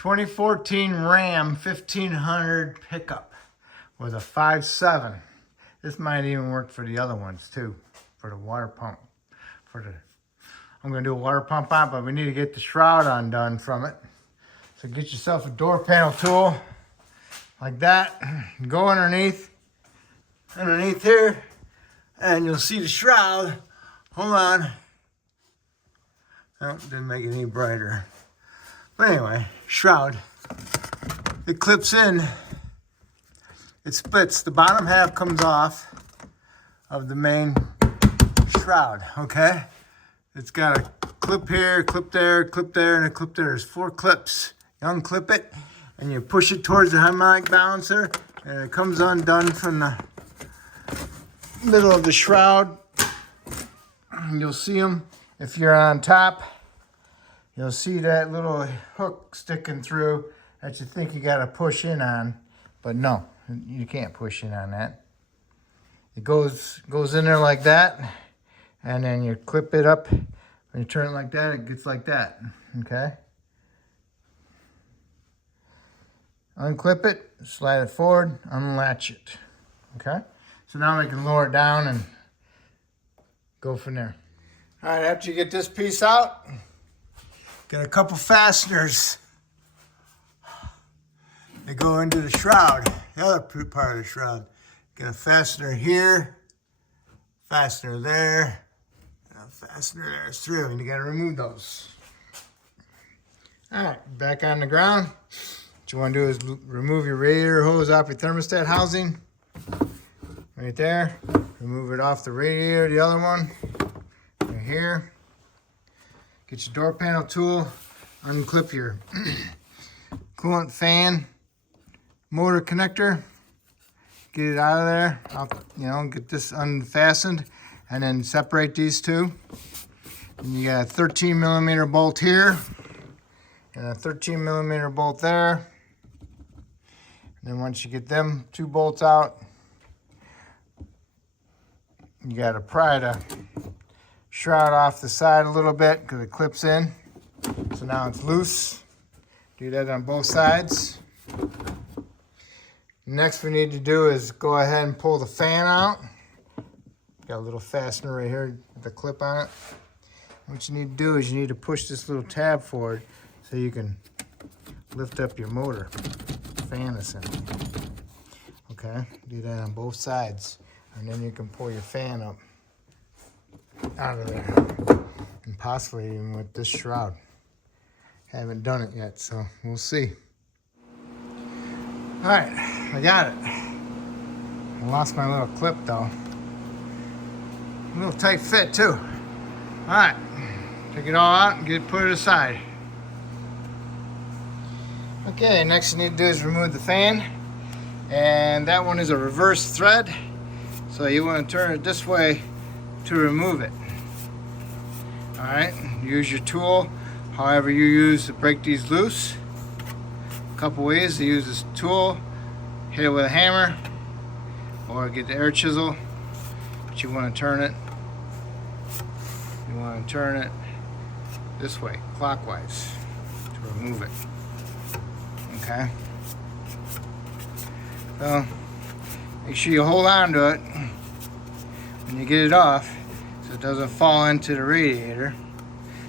2014 Ram 1500 pickup with a 5.7. This might even work for the other ones too, for the water pump. I'm gonna do a water pump on, but we need to get the shroud undone from it. So get yourself a door panel tool like that. Go underneath here, and you'll see the shroud. Hold on. Oh, didn't make it any brighter. But anyway, shroud. It clips in. It splits. The bottom half comes off of the main shroud, okay? It's got a clip here, clip there, and a clip there. There's 4 clips. You unclip it, and you push it towards the harmonic balancer, and it comes undone from the middle of the shroud. You'll see them if you're on top. You'll see that little hook sticking through that you think you got to push in on, but no, you can't push in on that. It goes in there like that, and then you clip it up. When you turn it like that, it gets like that, okay? Unclip it, slide it forward, unlatch it, okay? So now we can lower it down and go from there. All right, after you get this piece out, got a couple fasteners. They go into the shroud, the other part of the shroud. Got a fastener here, fastener there, and a fastener there. It's 3 of them. You gotta remove those. All right, back on the ground. What you wanna do is remove your radiator hose off your thermostat housing. Right there. Remove it off the radiator, the other one. Right here. Get your door panel tool, unclip your coolant fan motor connector, get it out of there, get this unfastened, and then separate these two. And you got a 13mm bolt here, and a 13mm bolt there. And then once you get them 2 bolts out, you got to pry the shroud off the side a little bit because it clips in. So now it's loose. Do that on both sides. Next we need to do is go ahead and pull the fan out. Got a little fastener right here with a clip on it. What you need to do is you need to push this little tab forward so you can lift up your motor. Fan this in. Okay, do that on both sides. And then you can pull your fan up out of there. And possibly even with this shroud. Haven't done it yet, so we'll see. All right, I got it. I lost my little clip though. A little tight fit too. All right, take it all out and put it aside. Okay, next you need to do is remove the fan. And that one is a reverse thread. So you want to turn it this way to remove it. All right, use your tool however you use to break these loose. A couple ways to use this tool: hit it with a hammer, or get the air chisel. But you want to turn it. You want to turn it this way, clockwise, to remove it. Okay. So make sure you hold on to it when you get it off, so it doesn't fall into the radiator.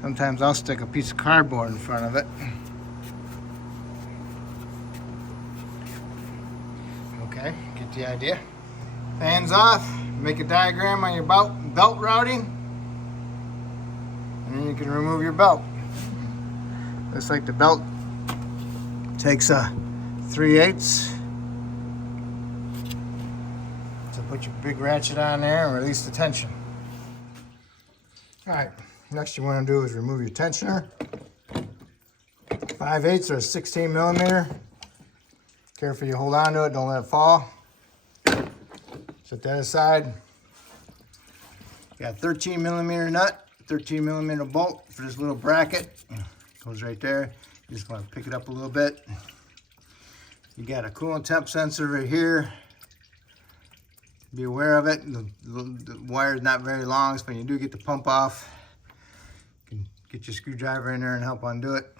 Sometimes I'll stick a piece of cardboard in front of it. Okay, get the idea. Fans off, make a diagram on your belt routing, and then you can remove your belt. Looks like the belt takes a 3/8. So put your big ratchet on there and release the tension. All right, next you want to do is remove your tensioner. 5/8 or 16mm. Careful you hold on to it, don't let it fall. Set that aside. Got a 13mm nut, 13mm bolt for this little bracket. Goes right there. You just want to pick it up a little bit. You got a coolant temp sensor right here. Be aware of it. The wire is not very long, so when you do get the pump off, you can get your screwdriver in there and help undo it.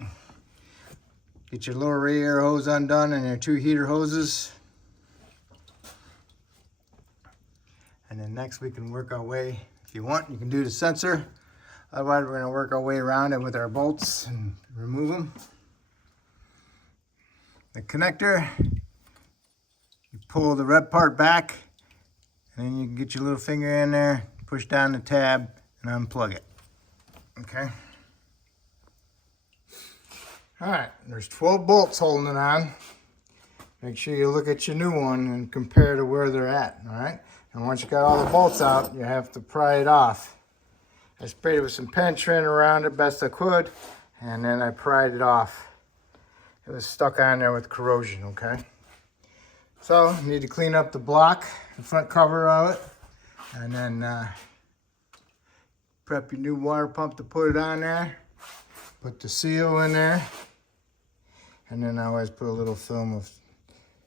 Get your lower radiator hose undone and your 2 heater hoses. And then next we can work our way, if you want, you can do the sensor. Otherwise, we're gonna work our way around it with our bolts and remove them. The connector, you pull the red part back, and then you can get your little finger in there, push down the tab, and unplug it. Okay? All right, there's 12 bolts holding it on. Make sure you look at your new one and compare to where they're at, all right? And once you got all the bolts out, you have to pry it off. I sprayed it with some penetrant around it best I could, and then I pried it off. It was stuck on there with corrosion, okay? So, you need to clean up the block, the front cover of it, and then prep your new water pump to put it on there. Put the seal in there, and then I always put a little film of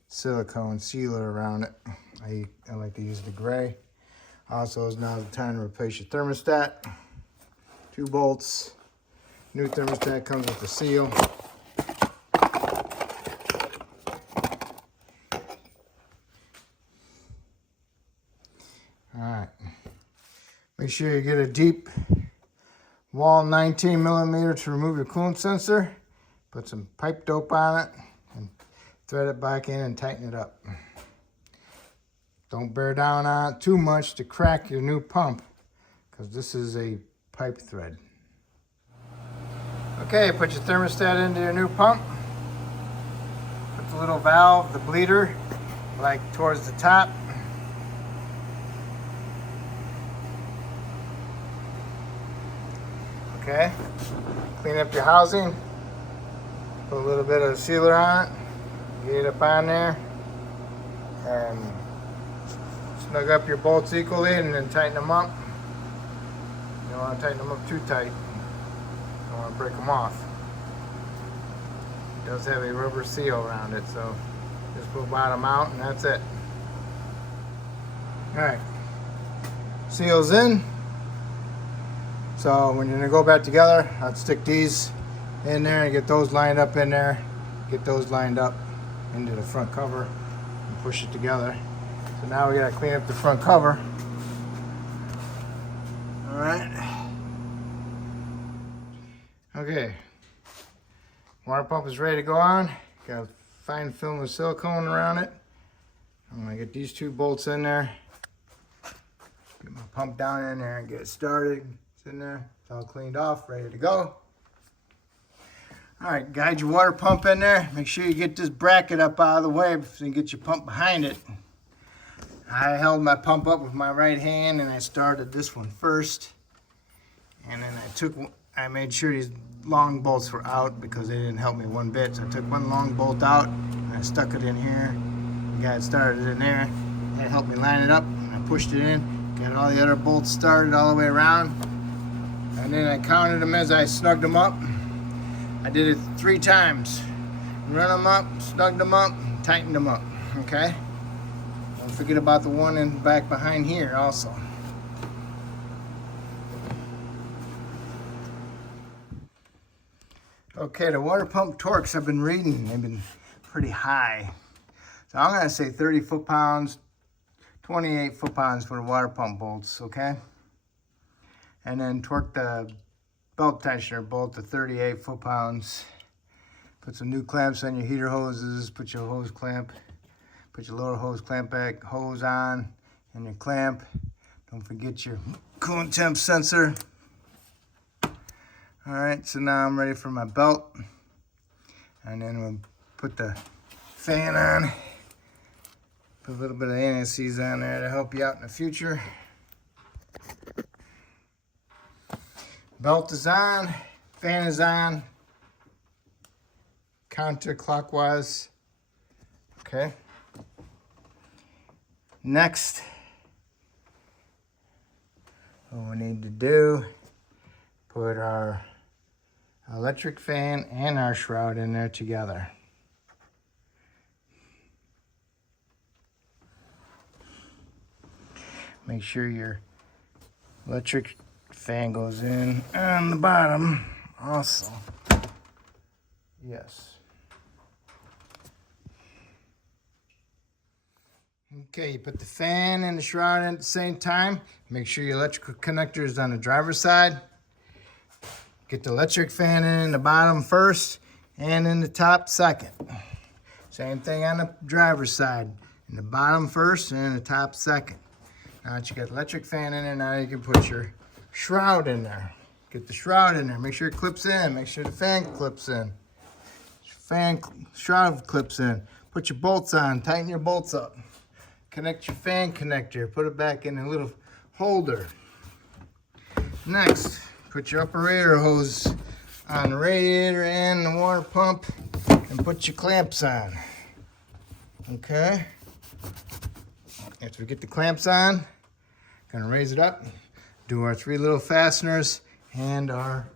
silicone sealer around it. I like to use the gray. Also, is now the time to replace your thermostat. 2 bolts. New thermostat comes with the seal. All right. Make sure you get a deep wall 19 millimeter to remove your coolant sensor. Put some pipe dope on it and thread it back in and tighten it up. Don't bear down on it too much to crack your new pump, because this is a pipe thread. Okay, put your thermostat into your new pump. Put the little valve, the bleeder, like towards the top. Okay, clean up your housing. Put a little bit of sealer on it. Get it up on there. And snug up your bolts equally and then tighten them up. You don't want to tighten them up too tight. You don't want to break them off. It does have a rubber seal around it, so just pull the bottom out and that's it. Alright, seal's in. So when you're going to go back together, I'd stick these in there and get those lined up in there. Get those lined up into the front cover and push it together. So now we got to clean up the front cover. All right. Okay. Water pump is ready to go on. Got a fine film of silicone around it. I'm going to get these 2 bolts in there. Get my pump down in there and get it started. It's in there. It's all cleaned off, ready to go. All right, guide your water pump in there. Make sure you get this bracket up out of the way so you can get your pump behind it. I held my pump up with my right hand and I started this one first. And then I made sure these long bolts were out because they didn't help me one bit. So I took one long bolt out and I stuck it in here. Got it started in there. That helped me line it up. I pushed it in. Got all the other bolts started all the way around. And then I counted them as I snugged them up. I did it 3 times. Run them up, snugged them up, tightened them up, okay? Don't forget about the one in back behind here also. Okay, the water pump torques I've been reading, they've been pretty high. So I'm gonna say 30 foot-pounds, 28 foot-pounds for the water pump bolts, okay? And then torque the belt tensioner bolt to 38 foot-pounds. Put some new clamps on your heater hoses. Put your hose clamp. Put your lower hose clamp back hose on and your clamp. Don't forget your coolant temp sensor. All right, so now I'm ready for my belt. And then we'll put the fan on. Put a little bit of anti-seize on there to help you out in the future. Belt is on, fan is on, counterclockwise. Okay. Next, what we need to do, put our electric fan and our shroud in there together. Make sure your electric fan goes in on the bottom also. Yes. Okay, you put the fan and the shroud in at the same time. Make sure your electrical connector is on the driver's side. Get the electric fan in the bottom first and in the top second. Same thing on the driver's side. In the bottom first and in the top second. Now that you got the electric fan in there, now you can put your shroud in there. Get the shroud in there. Make sure it clips in. Make sure the fan clips in. Shroud clips in. Put your bolts on. Tighten your bolts up. Connect your fan connector. Put it back in a little holder. Next, put your upper radiator hose on the radiator and the water pump and put your clamps on. Okay? After we get the clamps on, gonna raise it up, do our 3 little fasteners and our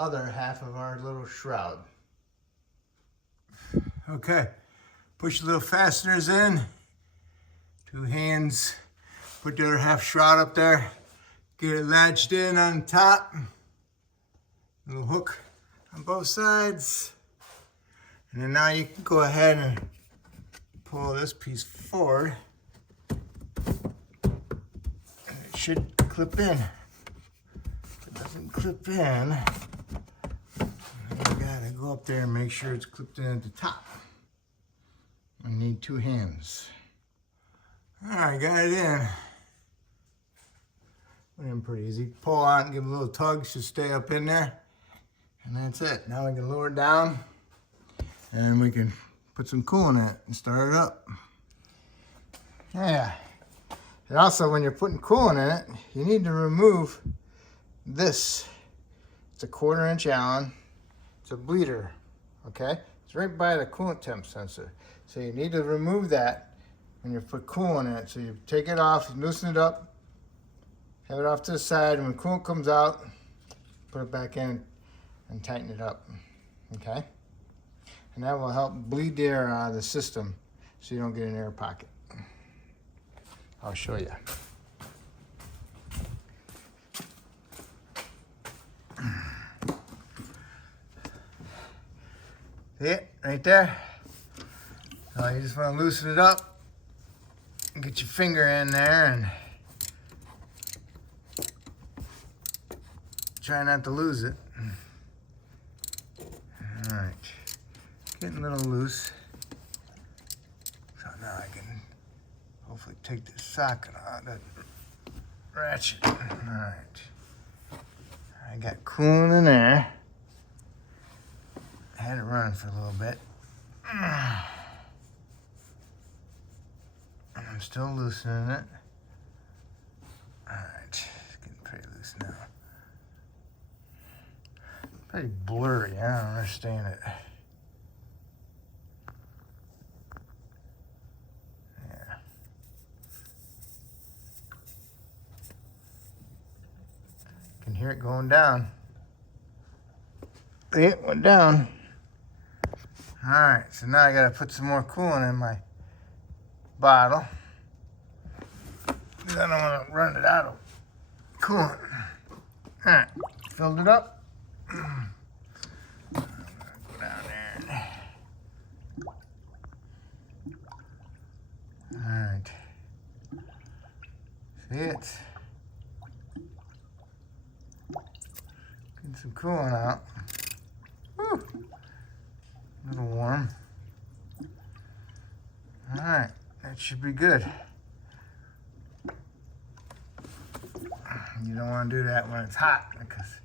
other half of our little shroud. Okay, push the little fasteners in, 2 hands, put the other half shroud up there, get it latched in on top, little hook on both sides, and then now you can go ahead and pull this piece forward. Should clip in. If it doesn't clip in, you gotta go up there and make sure it's clipped in at the top. I need 2 hands. Alright, got it in. Went in pretty easy. Pull out and give it a little tug, should stay up in there. And that's it. Now we can lower it down and we can put some coolant in it and start it up. Yeah. And also, when you're putting coolant in it, you need to remove this. It's a 1/4 inch Allen. It's a bleeder, okay? It's right by the coolant temp sensor. So you need to remove that when you put coolant in it. So you take it off, loosen it up, have it off to the side, and when coolant comes out, put it back in and tighten it up, okay? And that will help bleed the air out of the system so you don't get an air pocket. I'll show you. See it right there? So you just want to loosen it up and get your finger in there and try not to lose it. All right, getting a little loose. So now I can hopefully take this socket out, that ratchet. All right, I got coolant in there. I had it running for a little bit. I'm still loosening it. All right, it's getting pretty loose now. Pretty blurry, I don't understand it. Yeah. Can hear it going down. It went down. All right, so now I gotta put some more coolant in my bottle. I don't want to run it out of coolant. All right, filled it up. I'm gonna go down there. All right. See it? Getting some coolant out. Woo. A little warm. All right, that should be good. You don't want to do that when it's hot because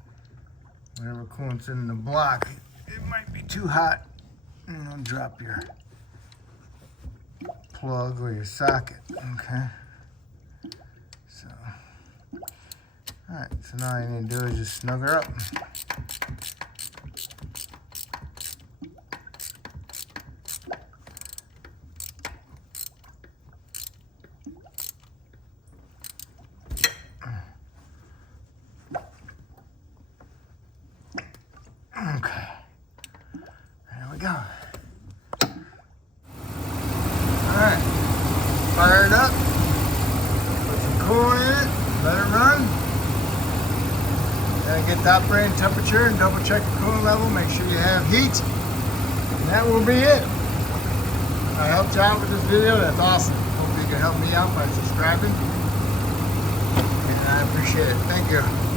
whatever coolant's in the block, it might be too hot and it'll drop your plug or your socket, okay? So, all right, so now all you need to do is just snug her up. Okay, there we go. All right, fire it up, put some coolant in it, let it run. Gotta get the operating temperature and double check the coolant level, make sure you have heat, and that will be it. I helped you out with this video, that's awesome. Hope you can help me out by subscribing. And I appreciate it. Thank you.